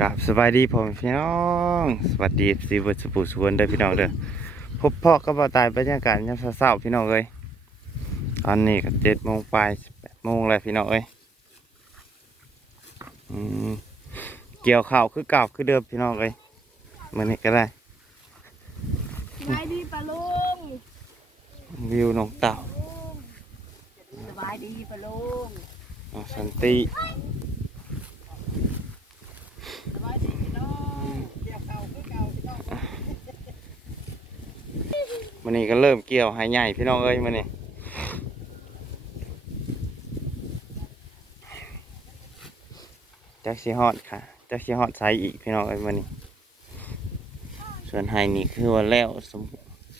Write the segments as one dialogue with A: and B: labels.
A: กับสบายดีผมพี่น้อง สวัสดีสีวัสปุสวนเด้อพี่น้องเด้อพบพ่อก็บ่ตายบรรยากาศยามเช้าๆพี่น้องเอ้ยตอนนี้ก็เจ็ดโมงปลายแปดโมงแล้วพี่น้องเอ้ยอืมเกี่ยวข้าวคือเก่าคือเดิมพี่น้องเอ้ยมื้อนี้ก็ได้
B: สบายดีปะลุง
A: วิวหนองเต่า
B: สบายดีปะลุง
A: หนองสันติ
B: สบายดีพี่น้องเกี่ยวเก่าคือเก่าพี่น้อง
A: มื้อนี้ก็เริ่มเกี่ยวหายใหญ่พี่น้องเอ้ยมื้อนี้จักสิฮอดค่ะจักสิฮอดไสอีกพี่น้องเอ้ยมื้อนี้ส่วนไฮนี่คือว่าแล้วสม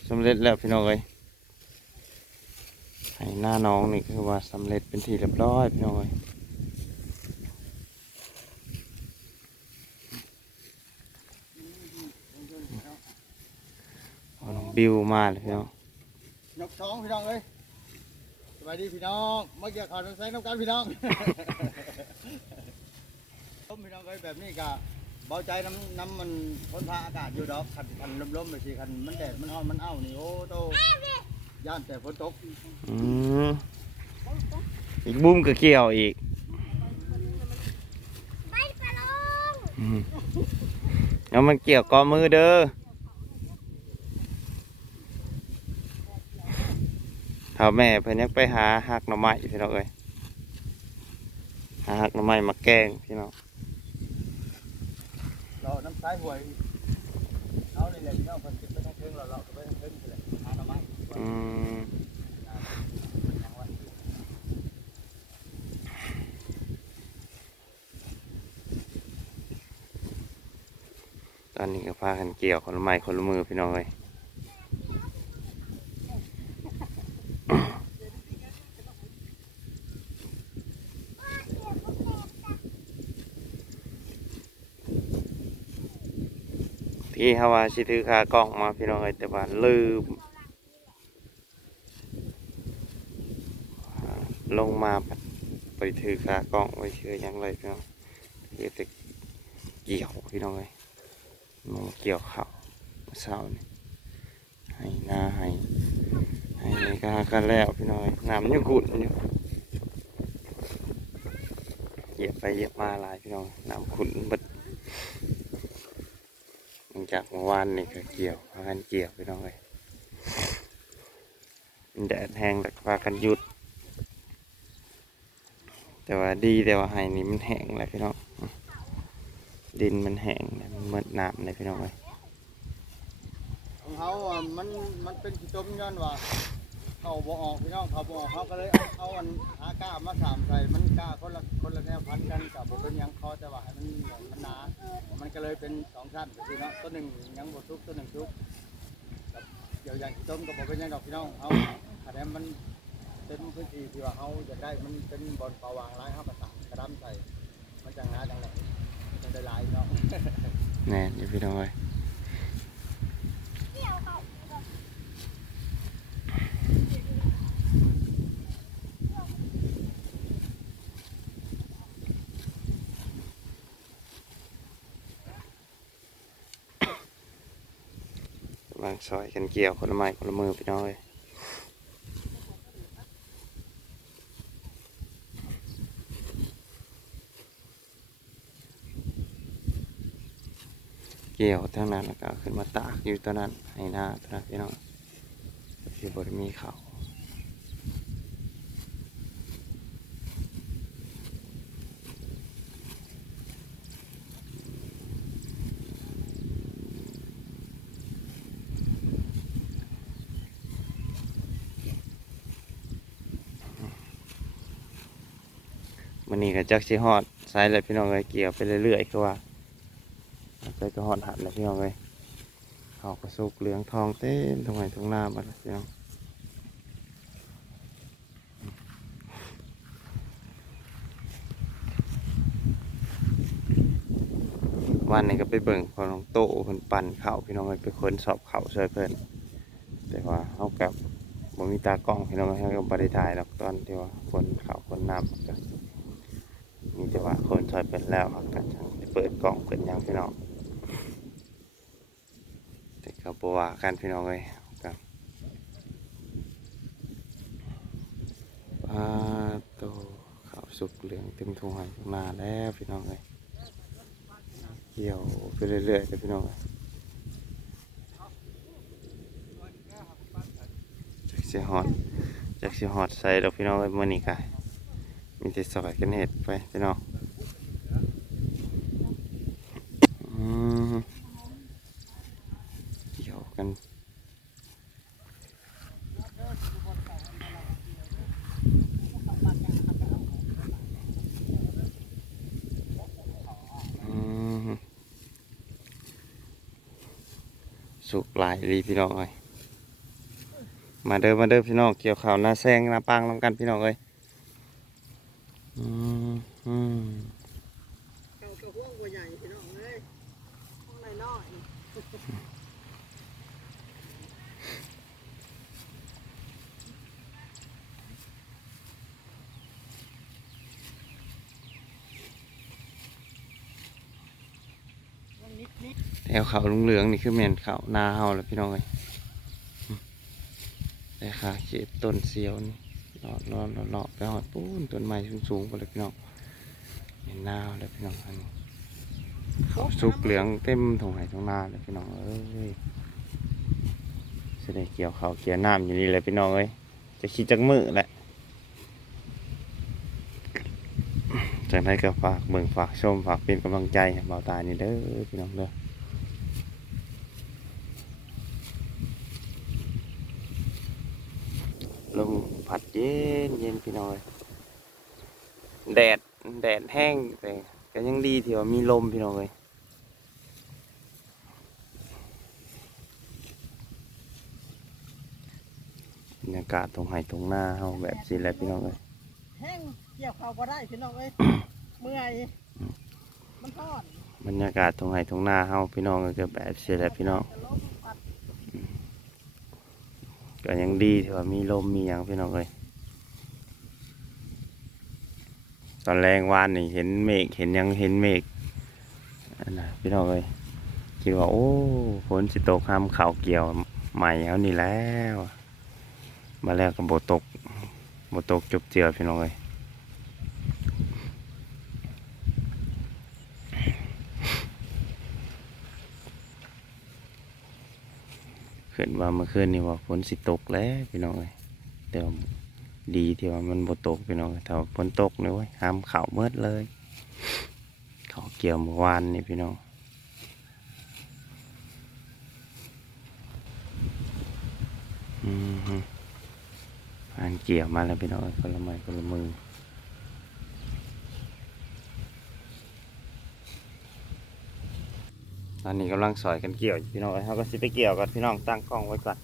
A: สำเร็จแล้วพี่น้องเอ้ยไฮหน้าน้องนี่คือว่าสำเร็จเป็นที่เรียบร้อยพี่น้องเอ้ยเอาน้อง บิวมาเลยพี่น้อง
C: ยกสองพี่น้องเอ้ยสบายดีพี่น้องเมื่อกี้ข่าวน้ำใสน้ำกันพี่น้องต้มพี่น้องเอ้ยแบบนี้ก็เบาใจน้ำน้ำมันพ้นพาอากาศอยู่ดอกคันคันลมๆไปสิคันมันแดดมันร้อนมันเอ้านี่โอ้โตย่านแต่ฝนตก
A: อืมอีกบุ้มก็เกี่ยวอีก
B: ไปปะลุง
A: อืมแล้วมันเกี่ยวกอมือเด้อ ถ้าแม่เพิ่นยังไปหาหักหน่อไม้พี่น้องเอ้ยหาหักหน่อไม้มาแกงพี่น้อง
C: เราน้ำใสห่วยเอานี่แหละพี่น้องเพิ่นขึ้นไปทางเทิงเราเราก็ไปทางเทิงนี่แหละหาหน่อไม้
A: อืมตอนนี้ก็พากันเกี่ยวคนละไม้คนละมือพี่น้องเอ้ย ที่ฮาวาชิถือคากล้องมาพี่น้องเอ้ยแต่ว่าลืม ลงมาไปถือขากล้องไว้เชื่อยังเลยพี่น้องคือต่เกี่ยวพี่น้องเลยมองเกี่ยวเขาวเช้านี่ให้หน้าให้ให้กากันแล้วพี่น้องเอ้ยน้ำยังขุ่นอยู่เหยียบไปเหยียบมาหลายพี่น้องน้ำขุ่นบิด จากเมื่อวานนี่ก็เกี่ยวพากันเกี่ยวพี่น้องเลยแดดแห้งแต่ก็พากันหยุด แต่ว่าดีแต่ว่าไห้นี่มันแห้งเลยพี่น้องดินมันแห้งมันเหมือนน้ำเลยพี่น้องเลย
C: ของเขาอะมันมันเป็นขี้จมย้อนว่า เขาบ่ออกพี่น้องเขาบ่ออกเขาก็เลยเอาเอาอันหาก้ามาสามใส่มันก้าคนละคนละแนวพันกันกับบ่เป็นหยังเขาแต่ว่าให้มันมันหนา มันก็เลยเป็นสองชั้นพี่น้องตัวหนึ่งยังบ่ทุกตัวหนึ่งทุกกับเดี๋ยวอย่างที่ต้มก็บ่เป็นหยังดอกพี่น้องเอาอันนมันเป็นพื้นที่ที่ว่าเขาจะได้มันเป็นบอลปลาวางร้ายเขาก็ตักกระดำใส่มันจังหนาจังไหนมันได้หลายพี่น้อง
A: แน่นี่พี่น้องเลย
B: เกี่ยวเก่า
A: วางซอยกันเกี่ยวคนละไม้คนละมือพี่น้องเลยเกี่ยวทั้งนั้นแล้วก็ขึ้นมาตากอยู่ตัวนั้นให้หน้าตัวนั้นพี่น้องที่บริมีเขาว มั นี่ก็จักสิฮอดสายเลยพี่น้องเลยเกี่ยวไปเรื่อยๆคือว่าไปก็ฮอดหัดเลยพี่น้องเลยเขากระสุกเหลืองทองเต้นตรงไหนตรงหน้ามาแล้วพี่น้องวันนี้ก็ไปเบิ่งพอน้องโตเพิ่นปั่นเข่าพี่น้องเลยไปคนสอบเข่าช่วยเพิ่นแต่ว่าเขากับบ่มีตากล้องพี่น้องเขาก็บ่ได้ถ่ายหรอกตอนที่ว่าคนเข่าคนน้ำ มีแต่ว่าคนซอยเป็นแล้วเขาก็จังเปิดกล่องเปิดยังพี่น้องแต่ก็บว่ากันพี่น้องเลยครับปลาโตขาวสุกเหลืองเต็มทุ่งไร่ทุ่งนาแล้วพี่น้องเลยเกี่ยวไปเรื่อยๆเลยพี่น้องเลยจักสิฮอดจักสิฮอดใส่ดอกพี่น้องเลยมื้อนี้ก็ มีแต่สอยกันเฮ็ดไปพี่น้องอืมเกี่ยวกันอืมสุกหลายดีพี่น้องเอ้ยมาเด้อมาเด้อพี่น้องเกี่ยวข่าวหน้าแซงหน้าปางนำกันพี่น้องเอ้ยอืมอืม
B: เก่ากระห้วงกว่าใหญ่พี่น้องเอ้ยห้องน้อยๆ นิดนิด
A: แถวเขาลุงเหลืองนี่คือแม่นเขานาเฮาแล้วพี่น้องเอ้ยอืมแต่ค่ะเขตต้นเสียวนี่เลาะเลาะเลาะเลาะไปหอดปูนต้นไม้สูงๆไปเลยพี่น้องเห็นนาเฮาแล้วพี่น้องอันนี้เขาสุกเหลืองเต็มทงไหทงนาเลยพี่น้องเอ้ยจะได้เกี่ยวเขาเกี่ยวน้ำอยู่นี่เลยพี่น้องเอ้ยจะขี่จักมือแหละจากนั้นก็ฝากเบิ่งฝากชมฝากเป็นกำลังใจให้เบาตานี่เด้อพี่น้องเด้อ ลม ผัดเย็นเย็นพี่น้อยแดดแดดแห้งแต่ก็ยังดีที่ว่ามีลมพี่น้องเลยบรรยากาศตรงไห่ตรงหน้าเฮาแบบสิแหละพี่น้องเลย
B: แห้งเกี่ยวข้าวบ่ได้พี่น้องเอ้ยเมื่อยมันทอด
A: บรรยากาศตรงไห่ตรงหน้าเฮาพี่น้องก็แบบสิแหละพี่น้อง
B: จะล้มปัด
A: ก็ยังดีที่ว่ามีลมมีอย่างพี่น้องเลยตอนแรงวานนี่เห็นเมฆเห็นยังเห็นเมฆอันนะพี่น้องเลยคิดว่าโอ้ฝนสิตกห้ามข่าวเกี่ยวใหม่แล้วนี่แล้ว มาแล้วกับตกบตกจบเจือพี่น้องเลย ขึ้นว่าเมื่อคืนนี่ว่าฝนสิตกแล้วพี่น้องเลยแต่ว่าดีที่ว่ามันบตกพี่น้องเอ้ยถ้าว่าฝนตกนี่เว้ยห้ามข่าวเมิดเลย เขาวเกี่ยวเมื่อวานนี่พี่น้องอืมอันเกี่ยวมาแล้วพี่น้องคนละไม้คนละมือต อนนี้กำลังสอยกันเกี่ยวพี่น้องเขาก็สิไปเกี่ยวกันพี่น้องตั้งกล้องไว้ก่อน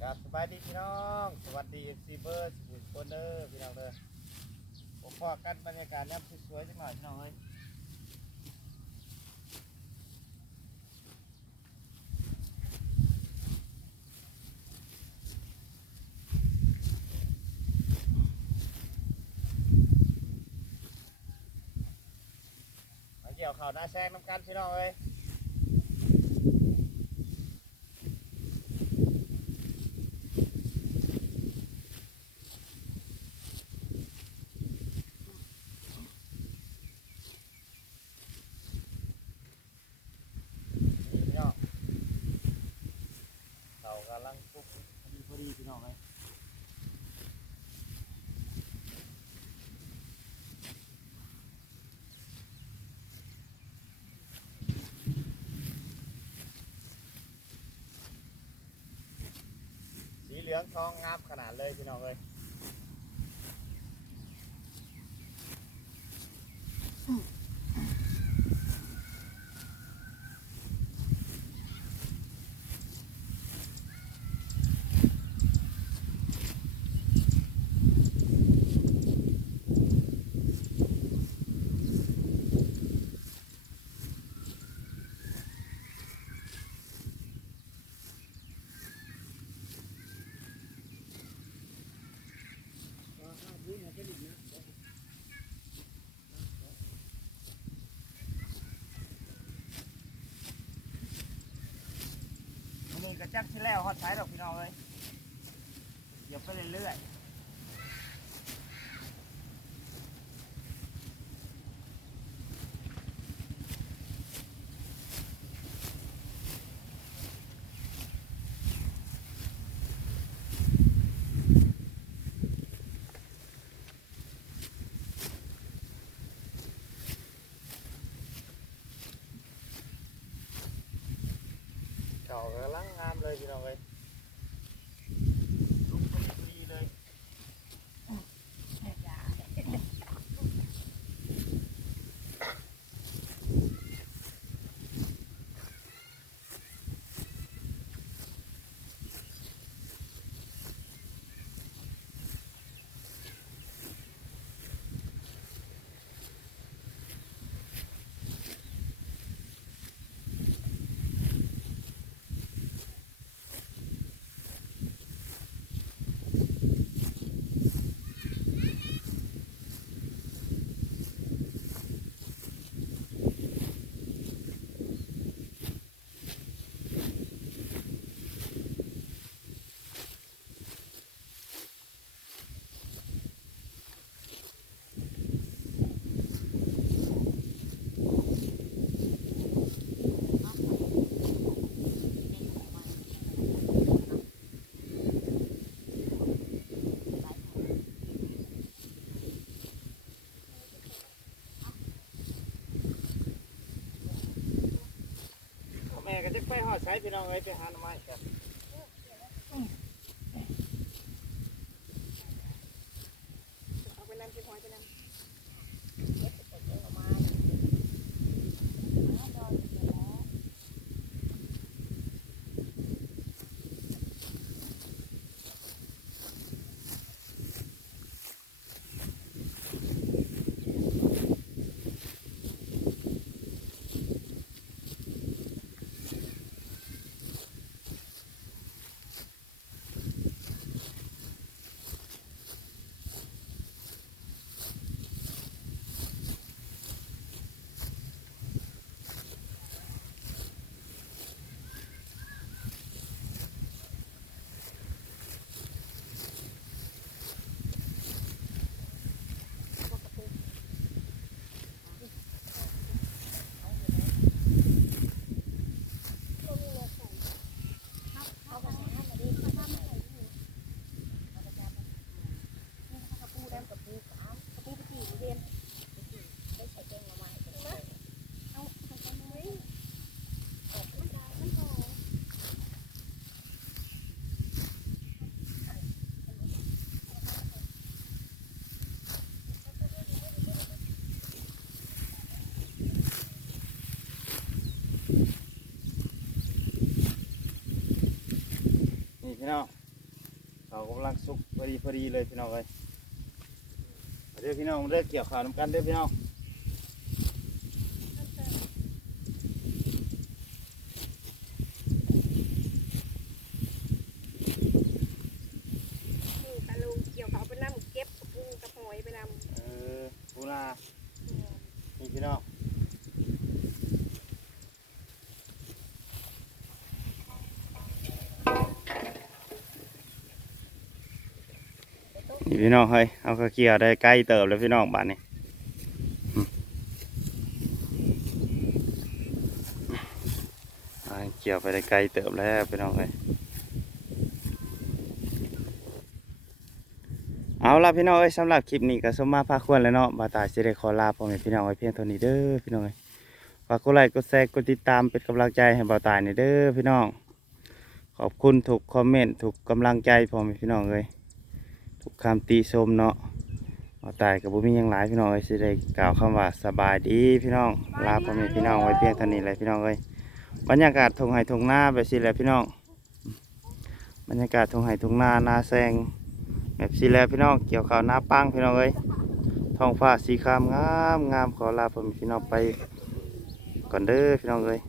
A: ครับสบายดีพี่น้อง สวัสดีเอฟซีเบอร์สิบุญคนเด้อพี่น้องเด้อผมพอกันบรรยากาศน้ำสวยๆจังหน่อยพี่น้องเอ้ย กี่ยวข่าวหน้าแซงน้ำกันพี่น้องเอ้ย พี่น้องเรากำลังปลุกพอดีพอดีพี่น้องเลยสีเหลือง ทองงามขนาดเลยพี่น้องเลย จักที่แล้วฮอดสายดอกพี่น้องเลยเดี๋ยวไปเรื่อยๆ เก่ากำลังงามเลยพี่น้องเลยลุกพอดีเลย แม่ก็จะ ไปหอดใช้พี่น้องเลยไปหาหน่อไม้กับ กำลังสุกพอดีพอดีเลยพี่น้องเลยเดี๋ยวพี่น้องมาเด้เกี่ยวข่าวน้ำกันเดี๋ยวพี่น้อง
B: นี่ตาลุงเกี่ยวเขาไปนำเก็บกระปูกระหอยไปนำ
A: เออปูนานี่พี่น้อง นี่พี่น้องเฮ้ยเอากระเกียวได้ใกล้เติบแล้วพี่น้องบ้านนี้เกี่ยวไปได้ไกลเติบแล้วพี่น้องเฮ้ยเอาล่ะพี่น้องเอ้ยสำหรับคลิปนี้ก็สมมาพาควรแล้วเนาะบาตายสิได้ขอลาพ่อแม่พี่น้องไว้เพียงเท่านี้เด้อพี่น้องเอ้ยฝากกดไลค์กดแชร์กดติดตามเป็นกำลังใจให้บ่าวตายนี่เด้อพี่น้อง ขอบคุณทุกคอมเมนต์ทุกกำลังใจพ่อแม่พี่น้องเอ้ย ทุกคำติชมเนาะบ่าวตายกับบุมียังหลายพี่น้องเอ้ยสิได้กล่าวคำว่าสบายดีพี่น้องลาพ่อแม่พี่น้องไว้เพียงเท่านี้เลยพี่น้องเอ้ยบรรยากาศทงไห้ทงหน้าไปสิแหละพี่น้อง บรรยากาศทงไห้ทงหน้าหน้าแซงแบบสีแลพี่น้องเกี่ยวข้าวหน้าปังพี่น้องเอ้ยท้องฟ้าสีครามงามงามขอลาผมพี่น้องไปก่อนเด้อพี่น้องเอ้ย